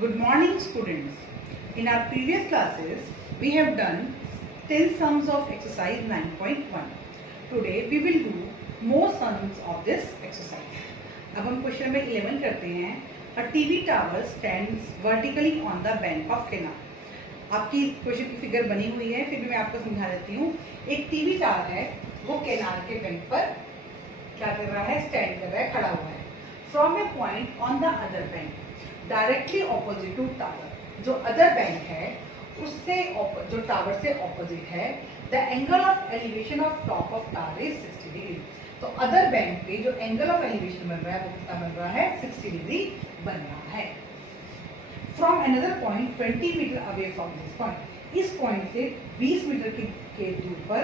Good morning, students. In our previous classes, we have done 10 sums of exercise 9.1. Today we will do more sums of this exercise. अब हम question number 11 करते हैं. A TV tower stands vertically on the bank of canal. आपकी question की figure बनी हुई है, फिर भी मैं आपको समझा देती हूँ. एक टीवी टावर है, वो कैनाल के बैंक पर क्या कर रहा है, स्टैंड कर रहा है, खड़ा हुआ है. From a point on the other bank, directly opposite to tower, जो अदर बैंक है उससे जो टावर से ऑपोजिट है, the angle of elevation of top of tower is 60 degree. तो अदर बैंक पे जो एंगल ऑफ एलिवेशन बन रहा है वो कितना बन रहा है, 60 डिग्री बन रहा है. From another point 20 metre away from this point, इस पॉइंट से 20 मीटर के दूर पर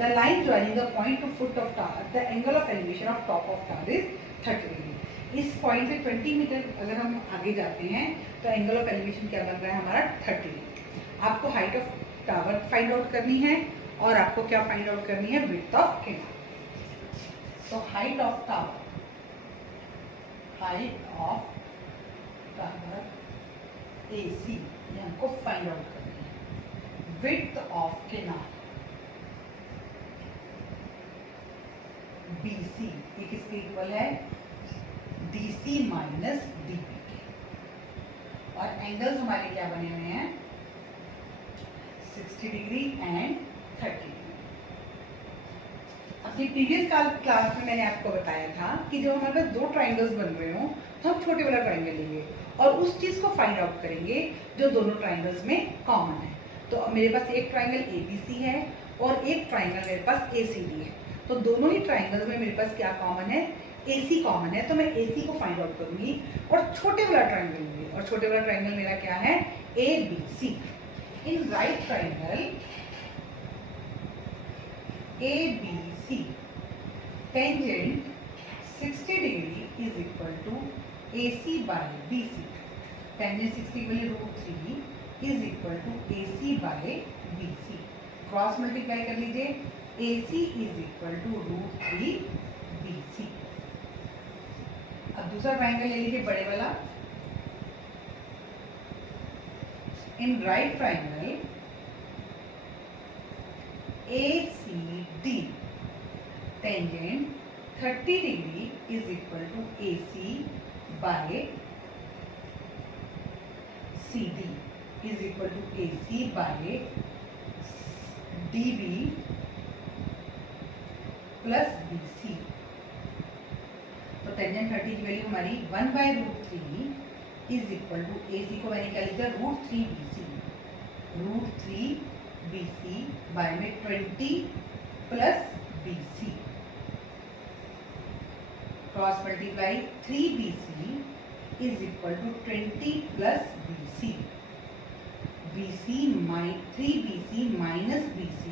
the line joining the point to foot of tower, the angle of elevation of top of tower is 30 degree. इस पॉइंट से 20 मीटर अगर हम आगे जाते हैं तो एंगल ऑफ एलिवेशन क्या बन रहा है हमारा, 30 डिग्री. आपको height of tower find out करनी है और आपको क्या फाइंड आउट करनी है, विड्थ ऑफ कैनाल. तो हाइट ऑफ टावर AC ये हमको फाइंड आउट करनी है. विड्थ ऑफ कैनाल BC ये किसके इक्वल है, DC माइनस DP के. और एंगल्स हमारे क्या बने हुए हैं, 60 डिग्री एंड 30 डिग्री. अपनी प्रीवियस क्लास में मैंने आपको बताया था कि जब हमारे पास दो ट्राइंगल्स बन रहे हो तो हम छोटे वाला ट्राइंगल लेंगे और उस चीज को फाइंड आउट करेंगे जो दोनों ट्राइंगल्स में कॉमन है. तो मेरे पास एक ट्राइंगल ABC है और एक ट्राइंगल मेरे पास ACD है. तो दोनों ही ट्राइंगल्स में मेरे पास क्या कॉमन है, AC कॉमन है. तो मैं AC को फाइंड आउट करूंगी और छोटे वाला ट्राइंगल लूंगी, और छोटे वाला ट्राइंगल मेरा क्या है, ABC. In right triangle ABC tangent 60 degree is equal to AC by BC. Tangent 60 equal √3 is equal to AC by BC. Cross multiply कर लीजिए, AC is equal to √3 BC. अब दूसरा ट्राइंगल ले लीजिए बड़े वाला. In right triangle ACD tangent 30 degree is equal to AC by CD is equal to AC by DB plus BC. तो tangent 30 की वैल्यू हमारी 1/√3 इज इक्वल टू AC को मैंने क्या लिखा, √3 BC. √3 BC बाय में 20 plus BC. Cross multiply 3 BC is equal to 20 plus BC. 3 BC minus BC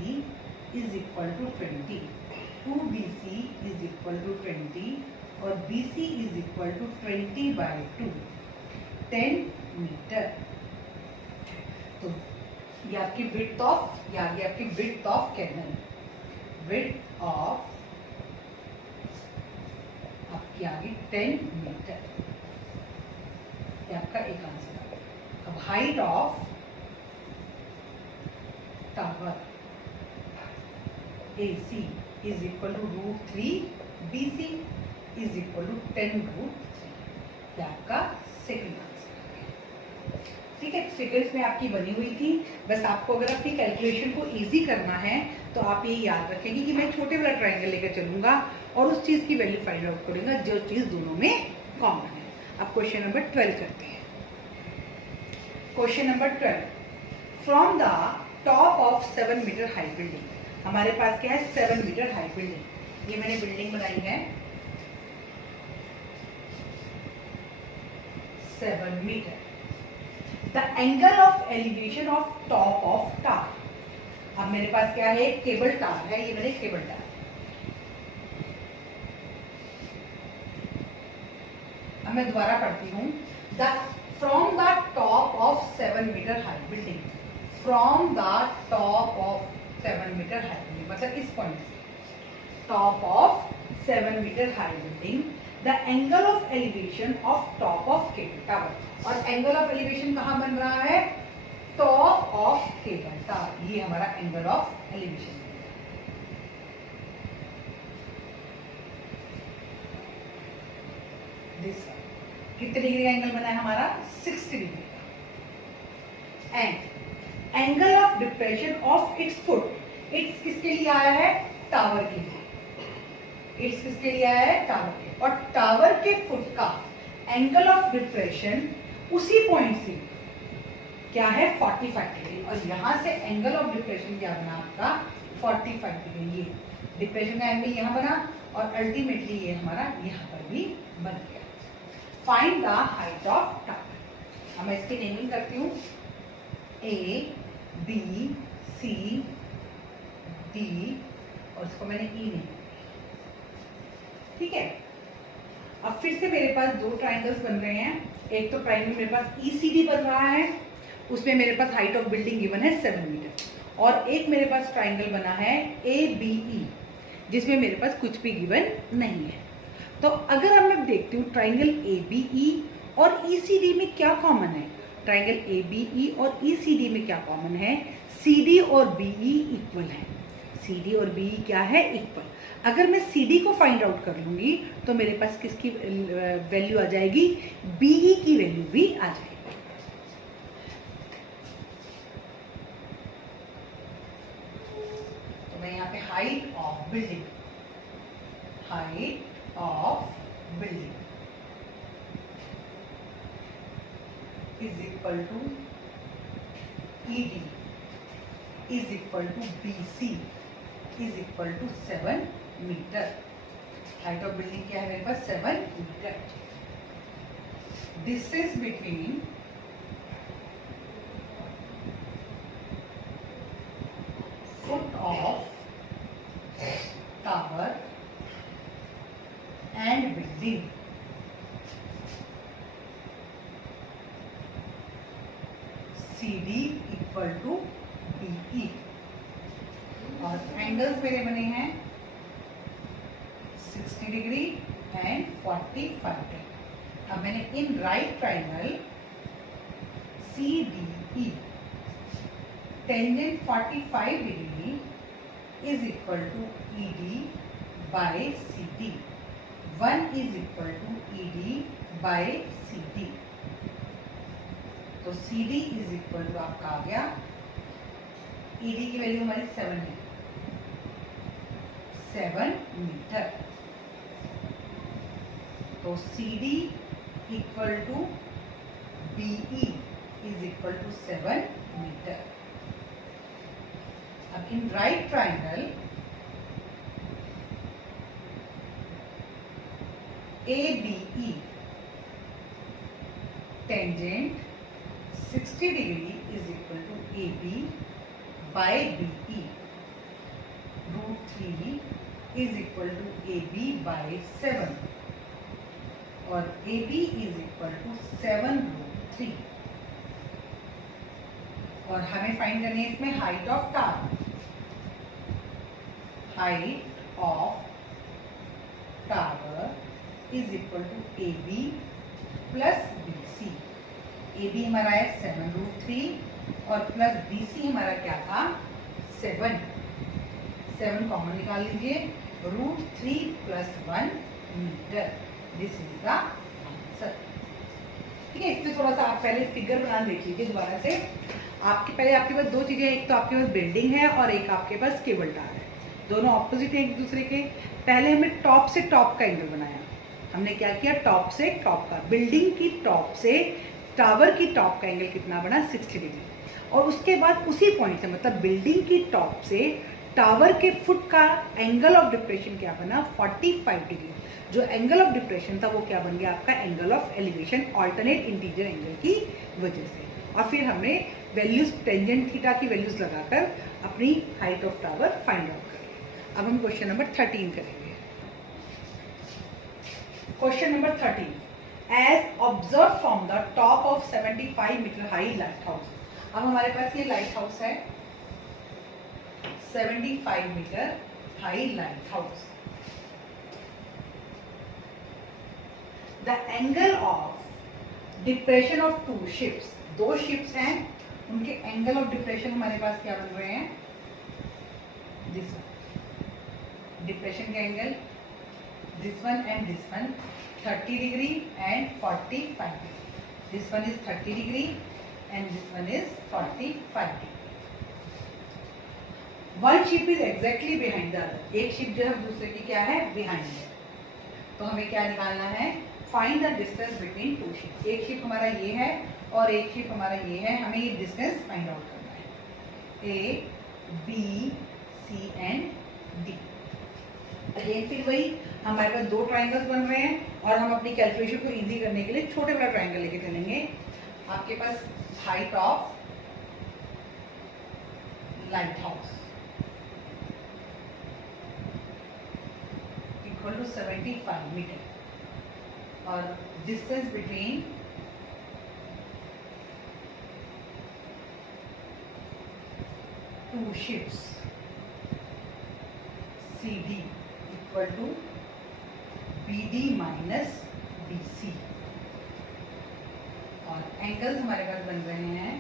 is equal to 20. 2 BC is equal to 20 और BC is equal to 20/2, 10 metre. तो ये आपकी width of, ये आ गई आपकी width of canal. Width of आपकी आ गई 10 मीटर. ये आपका एक आंसर आ गया. अब height of tower AC is equal to √3 BC is equal to 10√3. आपका सेकंड आंसर. ठीक है, फिगर्स में आपकी बनी हुई थी. बस आपको अगर अपनी कैलकुलेशन को इजी करना है तो आप ये याद रखेंगे कि मैं छोटे वाला ट्राइंगल लेकर चलूंगा और उस चीज की वैल्यू फाइंड आउट करूंगा जो चीज दोनों में कॉमन है. अब क्वेश्चन नंबर 12 करते हैं. Question number 12. From the top of 7 metre high building. हमारे पास क्या है, 7 मीटर हाई बिल्डिंग. ये मैंने बिल्डिंग बनाई है 7 metre. The angle of elevation of top of tower. अब मेरे पास क्या है, केबल टावर है, ये मैंने केबल टावर. अब मैं दोबारा पढ़ती हूँ. From the top of 7 metre high building. From the top of 7 metre high building, मतलब इस पॉइंट से top of 7 metre high building, the angle of elevation of top of cable tower. और angle of elevation कहाँ बन रहा है? Top of cable tower. ये हमारा एंगल ऑफ एलिवेशन है। कितने डिग्री का एंगल बना है हमारा? 60 डिग्री का। And angle of depression of its foot, it's किसके लिए आया है? टावर के लिए। इट्स किसके लिए आया है? टावर के। और टावर के फुट का एंगल ऑफ डिप्रेशन उसी पॉइंट से क्या है? 45 डिग्री। और यहां से एंगल ऑफ डिप्रेशन क्या बना आपका? 45 डिग्री। ये डिप्रेशन का एंगल यहां बना और अल्टीमेटली ये हमारा यहां पर भी बन गया। Find the height of tower. अब मैं इसकी नेमिंग करती हूँ। ए बी सी डी और इसको मैंने ई नेम, ठीक है। अब फिर से मेरे पास दो ट्राइंगल्स बन रहे हैं। एक तो ट्राइंगल मेरे पास ECD बन रहा है, उसमें मेरे पास हाइट ऑफ बिल्डिंग गिवन है 7 मीटर। और एक मेरे पास ट्राइंगल बना है ABE, जिसमें मेरे पास कुछ भी गिवन नहीं है। तो अगर अब मैं देखती हूँ ट्राइंगल ABE और ECD में क्या कॉमन है? ट्राइंगल ABE और ECD में क्या कॉमन है? CD और BE इक्वल है। CD और BE क्या है? इक्वल। अगर मैं CD को फाइंड आउट कर लूंगी तो मेरे पास किसकी वैल्यू आ जाएगी? BE की वैल्यू भी आ जाएगी। तो मैं यहाँ पे height of building, height of building is equal to ED is equal to BC is equal to 7 metre. Height of building क्या है मेरे पास? 7 metre. Distance between foot of tower and building CD equal to BE। और angles मेरे बने हैं 60 degree and 45 degree. अब मैंने in right triangle CDE tangent 45 degree is equal to ED by CD। 1 is equal to ED by CD। तो CD is equal to आपका आ गया, ED की वैल्यू हमारी 7 है, 7 मीटर। तो CD equal to BE is equal to 7 metre. अब in right triangle ABE tangent 60 degree is equal to AB by BE। √3 is equal to AB by 7 और AB is equal to 7√3। और हमें find करनी है इसमें height of tower. Height of tower is equal to AB plus BC। AB हमारा है 7√3 और plus BC हमारा क्या था? 7। 7 कॉमन निकाल लीजिए। √3 plus 1 metre. This is the answer. ठीक है, इसमें थोड़ा सा आप पहले फिगर बना देख लीजिए दोबारा से। आपके पास दो चीजें, एक तो आपके पास बिल्डिंग है और एक आपके पास केबल टावर है। दोनों ऑपोजिट है एक दूसरे के। पहले हमने टॉप से टॉप का एंगल बनाया। हमने क्या किया? टॉप से टॉप का, बिल्डिंग की टॉप से टावर की टॉप का एंगल कितना बना? 60 डिग्री। और उसके बाद उसी पॉइंट से, मतलब बिल्डिंग की टॉप से टावर के फुट का एंगल ऑफ डिप्रेशन क्या बना? 45 डिग्री। जो एंगल ऑफ डिप्रेशन था वो क्या बन गया? आपका angle of elevation, alternate integer angle की वजह से। और फिर हमने वैल्यूज, टेंजेंट थीटा की वैल्यूज लगाकर अपनी height of tower find out करेंगे। अब हम क्वेश्चन नंबर 13 करेंगे। Question number 13, as observe from the top of 75 metre high lighthouse. अब हमारे पास ये लाइट हाउस है, 75 metre high lighthouse. The angle of depression of two ships, दो शिप्स हैं, उनके एंगल ऑफ डिप्रेशन हमारे पास क्या बन रहे हैं, दिस वन डिप्रेशन के angle, this one and this one 30 degree and 45 degree, this one is 30 degree and this one is 45 degree. One ship is exactly behind the other, एक ship जो है दूसरे की क्या है, बिहाइंड है। तो हमें क्या निकालना है, find the distance between to ship. एक शिप हमारा ये है और एक शिप हमारा ये है, हमें ये डिस्टेंस फाइंड आउट करना है, A B C and D. Again फिर वही हमारे पास दो ट्राइंगल्स बन रहे हैं और हम अपनी कैलकुलेशन को इजी करने के लिए छोटे बड़ा ट्राइंगल लेके चलेंगे। आपके पास height of lighthouse equal to 75 मीटर और distance between two ships CD equal to BD minus BC और एंगल्स हमारे पास बन रहे हैं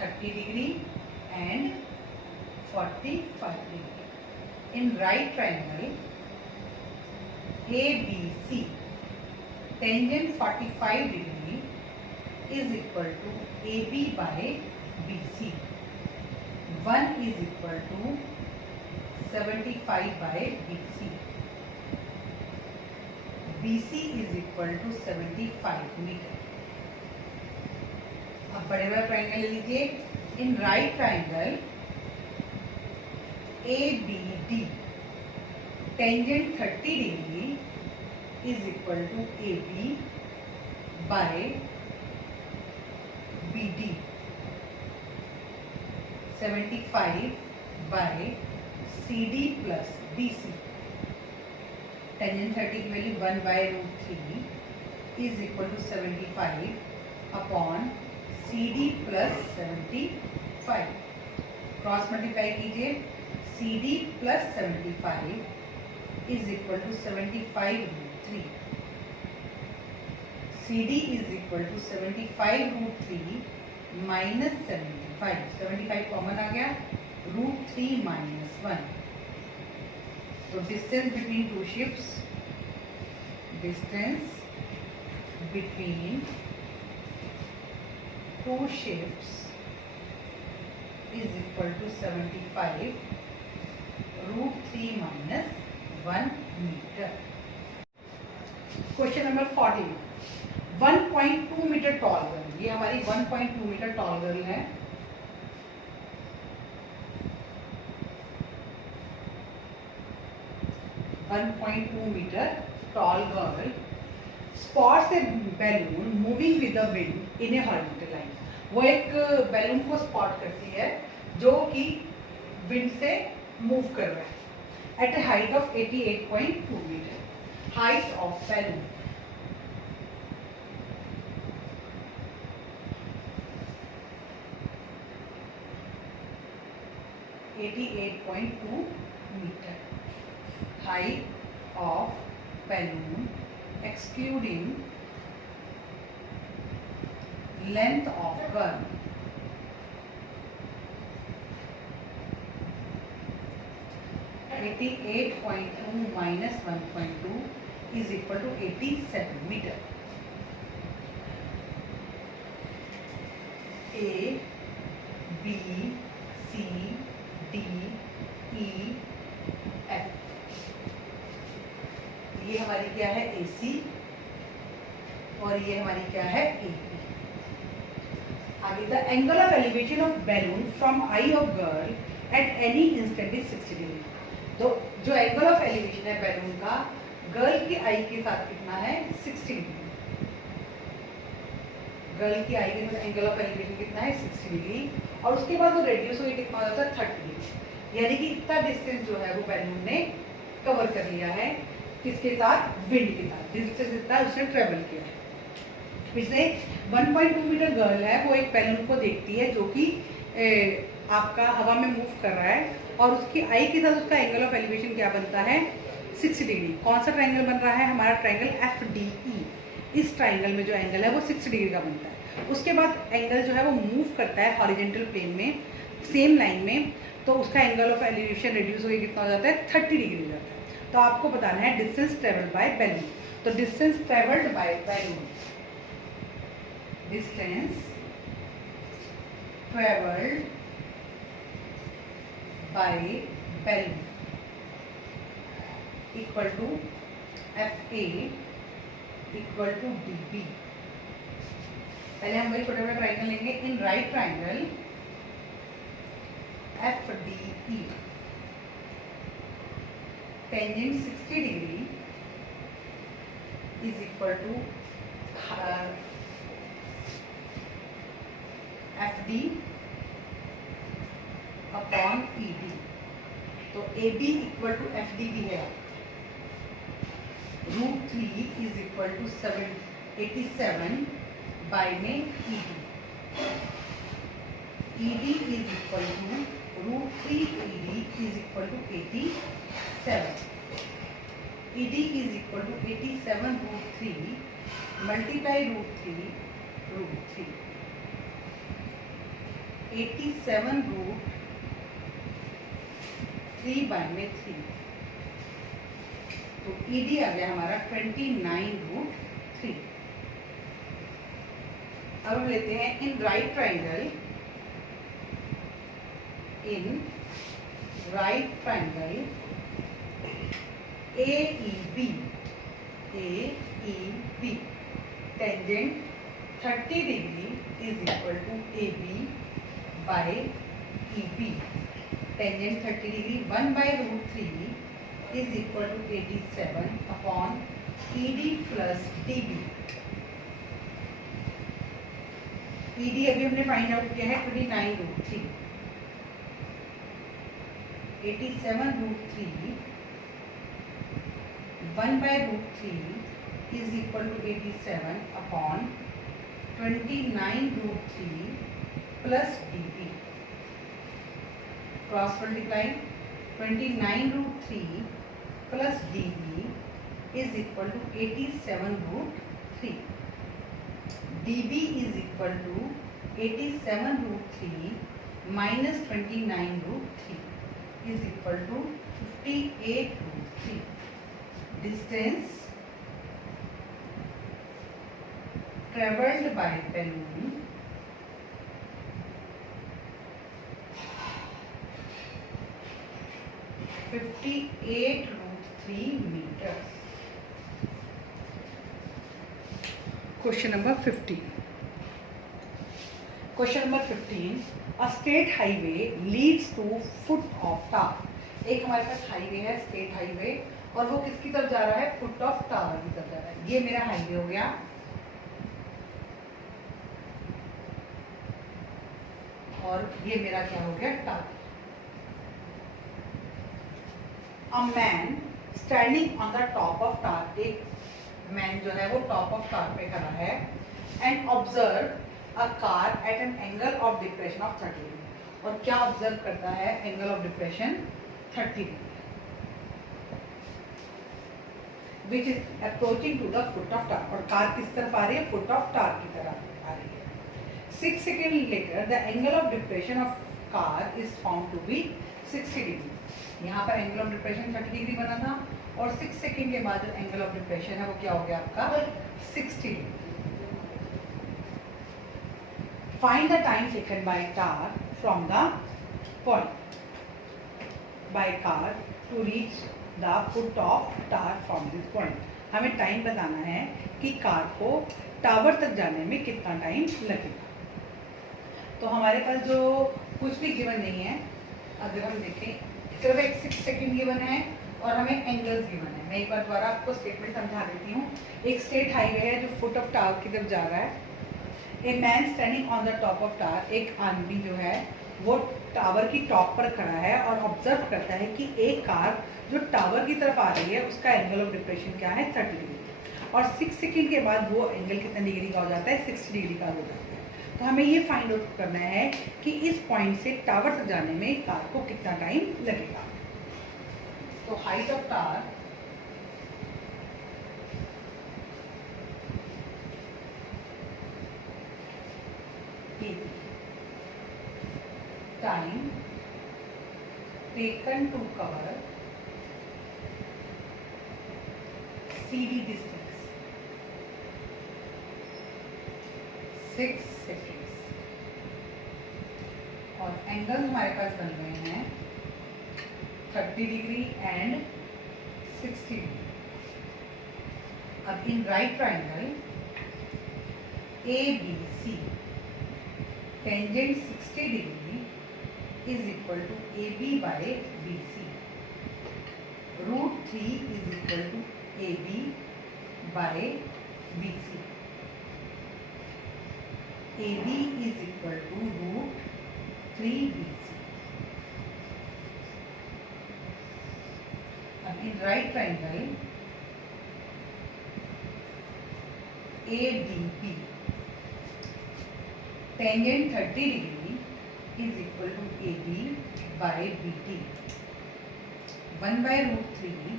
30 degree and 45 degree. In right triangle ABC tangent 45 degree is equal to AB by BC, 1 is equal to 75 by BC, BC is equal to 75 metre. अब बड़े बड़ा triangle ले लीजिए। In right triangle ABD tangent 30 degree is equal to AB by BD, 75 by CD plus BC। टेंजेंट 30 की value 1 by √3 is equal to 75 upon CD plus 75। Cross multiply कीजिए, CD plus 75 is equal to 75 √3, CD is equal to 75 √3 minus 75 common आ गया, √3 minus 1। तो distance between two ships, distance between two ships is equal to 75 √3 minus 1 metre. Question number 14, 1.2 metre tall girl, ये हमारी 1.2 metre tall girl है। Metre tall girl spots a balloon moving with the wind in a horizontal line. वो एक balloon को spot करती है जो कि विंड से मूव कर रहा है at a height of 88.2 metre. Height of balloon metre. Height of balloon excluding length of gun (88.2 minus 1.2) is equal to 87 meter. A, B, C, D, E, F। ये हमारी क्या है, AC और ये हमारी क्या है, AP। आगे the angle of elevation of balloon from I of girl at any instant is 60 degree. तो जो एंगल ऑफ एलिवेशन है बैलून का गर्ल की आई के साथ कितना है, 60 डिग्री। गर्ल की आई के साथ एंगल ऑफ एलिवेशन कितना है, 60 डिग्री। और उसके बाद वो रेडियस हुई कितना हो जाता है, 30 डिग्री। यानी कि इतना डिस्टेंस जो है वो बैलून ने कवर कर लिया है, किसके साथ, विंड के साथ। डिस्टेंस इतना उसने ट्रेवल किया है। पिछले 1.2 मीटर गर्ल है, वो एक बैलून को देखती है जो कि आपका हवा में मूव कर रहा है और उसकी आई के साथ उसका एंगल ऑफ एलिवेशन क्या बनता है, 60 डिग्री। कौन सा ट्रायंगल बन रहा है हमारा, ट्रायंगल FDE। इस ट्राइंगल में जो एंगल है वो 60 डिग्री का बनता है। उसके बाद एंगल जो है वो मूव करता है हॉरिजेंटल प्लेन में सेम लाइन में, तो उसका एंगल ऑफ एलिवेशन रिड्यूस होकर कितना हो जाता है, 30 डिग्री हो जाता है। तो आपको बताना है डिस्टेंस ट्रेवल्ड बाय बैलून। तो distance travelled by balloon, distance travelled by balloon equal to FA equal to DB। पहले हम वही छोटे छोटे ट्राइंगल लेंगे। In right triangle FDE tangent 60 degree is equal to FD upon ED। तो AB equal to FD भी है। √3 is equal to 87 by में ED। ED is equal to √3 ED is equal to 87। ED is equal to 87 √3 multiply √3 87 √3 bye में 3। तो ED आ गया हमारा 29 √3। अब हम लेते हैं in right triangle AEB tangent 30 degree is equal to AB by EB। Tangent 30 degree 1 by √3 is equal to 87 upon ED plus DB। ED अभी हमने फाइंड आउट किया है 29 √3। 87 √3 1 by √3 is equal to 87 upon 29 √3 plus DB. Cross multiply 29 √3 plus DB is equal to 87 √3. DB is equal to 87 √3 minus 29 √3 is equal to 58 √3. Distance traveled by balloon (58 meters. Question number 15. Question number 15. A state highway leads to foot of tar. एक हमारे पास highway है, state highway, और वो किसकी तरफ जा रहा है, फुट ऑफ टावर की तरफ जा रहा है। ये मेरा हाईवे हो गया, और ये मेरा क्या हो गया, tower. A man standing on the top of tower, एक मैन जो है वो टॉप ऑफ टावर पे खड़ा है, and observe a car eight an angle of depression of 30 degree. और क्या ऑब्जर्व करता है, angle of depression 30 degree, which is approaching to the foot of tar। और कार किस तरफ आ रही है, फुट ऑफ टार की तरफ आ रही है। 6 seconds later the angle of depression of car is found to be 60 degree. यहाँ पर एंगल ऑफ डिप्रेशन 30 डिग्री बना था, और 6 सेकेंड के बाद जो एंगल ऑफ डिप्रेशन है वो क्या हो गया आपका, 60 degree. Find the time taken by car from the point by car to reach the foot of tower from this point. हमें टाइम बताना है कि कार को टावर तक जाने में कितना टाइम लगेगा। तो हमारे पास जो कुछ भी गिवन नहीं है, अगर हम देखें सिर्फ एक 6 सेकेंड गिवन है और हमें एंगल्स गिवन है। मैं एक बार दोबारा आपको स्टेटमेंट समझा देती हूँ। एक स्टेट हाईवे है जो फुट ऑफ टावर की तरफ जा रहा है। A man standing on the top of tower, एक आदमी जो है वो टावर की टॉप पर खड़ा है और ऑब्जर्व करता है कि एक कार जो टावर की तरफ आ रही है उसका एंगल ऑफ डिप्रेशन क्या है, 30 डिग्री। और 6 सेकेंड के बाद वो एंगल कितने डिग्री का हो जाता है, 60 डिग्री का हो जाता है। तो हमें ये फाइंड आउट करना है कि इस पॉइंट से टावर तक जाने में कार को कितना टाइम लगेगा। तो height of tower AB. Time taken to cover CD distance 6 seconds. और एंगल हमारे पास बन रहे हैं 30 डिग्री एंड 60 डिग्री. अब in right triangle ABC tangent 60 degree is equal to AB by BC. √3 is equal to AB by BC. AB is equal to √3 BC. अब in right triangle ADB tangent 30 degree is equal to AB by BT. 1 by √3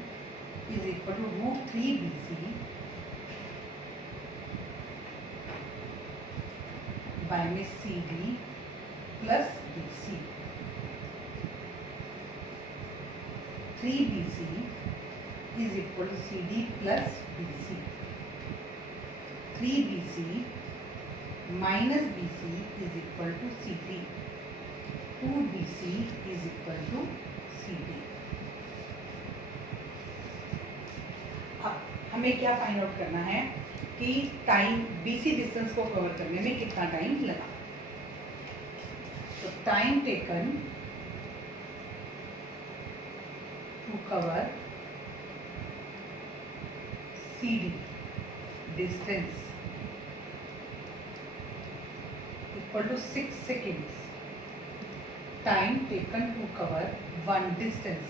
is equal to √3 BC by CD plus BC. 3 BC is equal to CD plus BC. 3 BC minus BC is equal to CD. 2 BC is equal to CD. अब हमें क्या find out करना है कि time BC distance को cover करने में कितना टाइम लगा. तो time taken to cover CD distance equal to 6 seconds. Time taken to cover one distance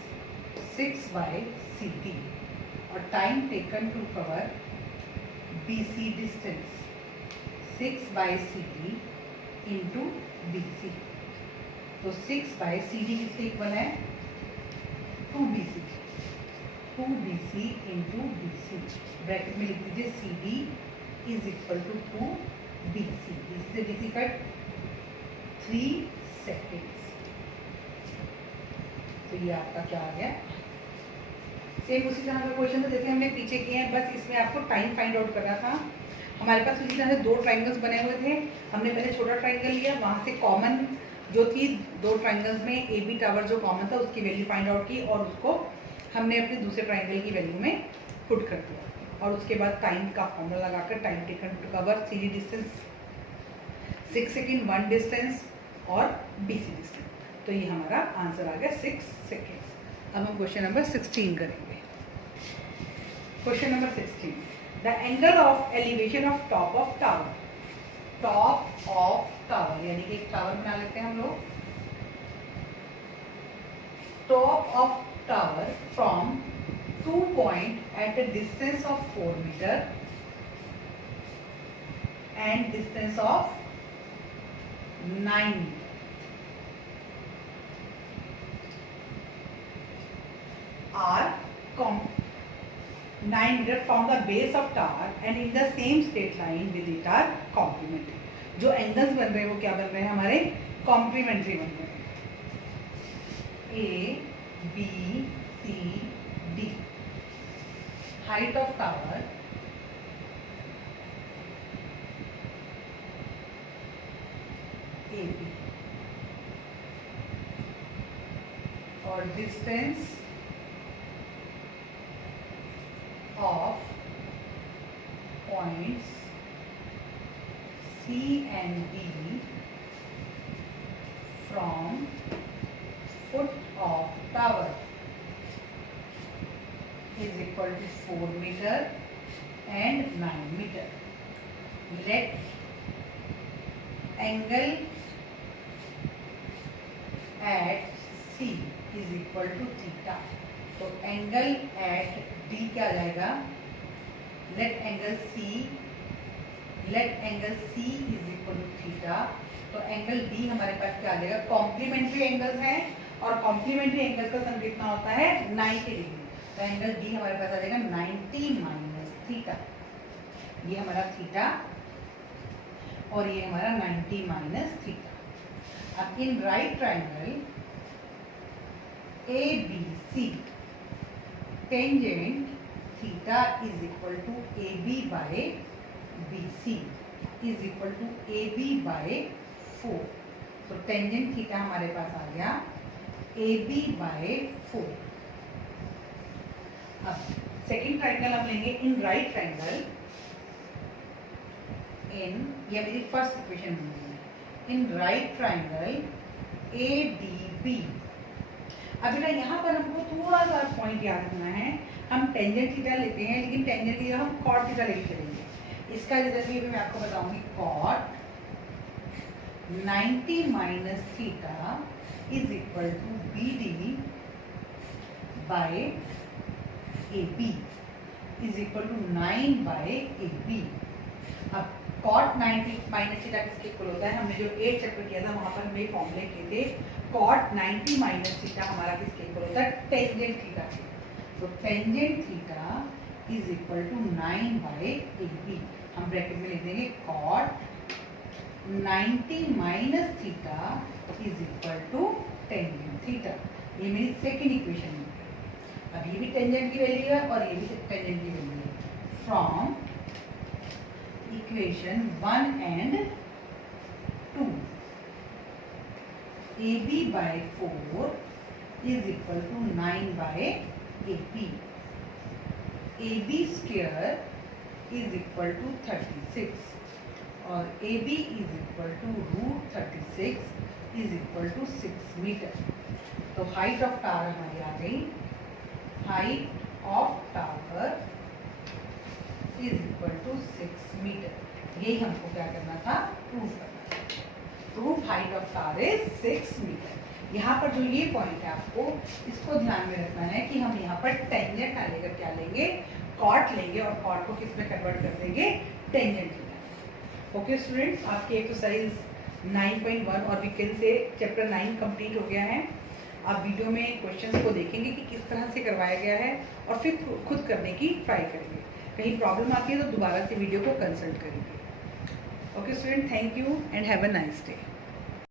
6 by CD और time taken to cover BC distance 6 by CD into BC. तो 6 by CD किसके equal है 2BC. 2BC into BC. Bracket में लिख दीजिए CD is equal to 2BC. इससे BC cut 3 seconds. तो ये आपका क्या आ गया. सेम उसी तरह का क्वेश्चन था जैसे हमने पीछे किए हैं, बस इसमें आपको टाइम फाइंड आउट करना था. हमारे पास उसी तरह से 2 ट्राइंगल्स बने हुए थे. हमने पहले छोटा ट्राइंगल लिया, वहाँ से कॉमन जो थी 2 ट्राइंगल्स में AB टावर जो कॉमन था उसकी वैल्यू फाइंड आउट की और उसको हमने अपने दूसरे ट्राइंगल की वैल्यू में पुट कर दिया. और उसके बाद टाइम का फॉर्मूला लगाकर time taken to cover CD distance 6 second 1 distance और BC डिस्टेंस. तो ये हमारा आंसर आ गया 6 सेकेंड्स. अब हम क्वेश्चन नंबर 16 करेंगे. Question number 16. The angle of elevation of top of tower. Top of tower यानी कि एक टावर बना लेते हैं हम लोग. Top of tower from 2 point at a distance of 4 metre and distance of 9 metre. are 9 meter from the base of tower and in the same straight line with it are complementary. जो angles बन रहे हैं वो क्या बन रहे हैं हमारे कॉम्प्लीमेंट्री बन रहे हैं. A B C D. Height of tower AB और distance of points C and D from foot of tower is equal to 4 meter and 9 meter. Let angle at C is equal to theta. तो angle at D क्या आ जाएगा. Let angle C is equal to theta. तो angle D हमारे पास क्या आ जाएगा. कॉम्प्लीमेंट्री एंगल्स हैं और कॉम्प्लीमेंट्री एंगल्स का सम कितना होता है 90 डिग्री. तो एंगल D हमारे पास आ जाएगा 90 माइनस थीटा. ये हमारा थीटा और ये हमारा 90 माइनस थीटा। अब in right triangle A B C tangent theta is equal to A B by B C is equal to A B by 4। तो टेंजेंट थीटा हमारे पास आ गया ए बी बाय 4। अब सेकेंड ट्राइंगल हम लेंगे इन राइट ट्राइंगल इन, ये मेरी first equation है, in right triangle A D B. अब बेटा यहाँ पर हमको थोड़ा सा पॉइंट याद रखना है, हम टेंजेंट थीटा लेते हैं लेकिन टेंजेंट थीटा हम कॉट थीटा लेके चलेंगे। इसका रिजल्ट भी मैं आपको बताऊंगी। Cot 90 minus theta is equal to B D by A B is equal to 9 by A B. अब कॉट 90 माइनस थीटा किसके इक्वल होता है? हमने जो 8 चैप्टर किया था वहां पर हमने फॉर्मूले किए थे। कॉट 90 माइनस थीटा हमारा किसके इक्वल होता है? टेंजेंट थीटा के। तो tangent theta is equal to 9 by A B. हम ब्रैकेट में लिख देंगे cot 90 minus theta is equal to tangent theta. ये मेरी सेकेंड इक्वेशन है। अब ये भी टेंजेंट की वैल्यू है और ये भी टेंजेंट की वैल्यू है। From equation 1 and 2 AB by 4 is equal to 9 by AP. AB square is equal to 36 और AB is equal to root 36 is equal to 6 metre. तो हाइट ऑफ टावर हमारी आ गई। Height of tower is equal to 6 metre. यही हमको क्या करना था? प्रूव करना था। Prove height of tower is 6 metre. यहाँ पर जो ये पॉइंट है आपको इसको ध्यान में रखना है कि हम यहाँ पर टेंजेंट ना लेकर क्या लेंगे? कॉट लेंगे और कॉट को किस में कन्वर्ट कर देंगे? टेंजेंट लेंगे। ओके स्टूडेंट्स, आपकी एक्सरसाइज 9.1 और वीकेंड से चैप्टर 9 कंप्लीट हो गया है। आप वीडियो में क्वेश्चंस को देखेंगे कि किस तरह से करवाया गया है और फिर खुद करने की ट्राई करेंगे। कहीं प्रॉब्लम आती है तो दोबारा से वीडियो को कंसल्ट करेंगे। Okay student, thank you and have a nice day.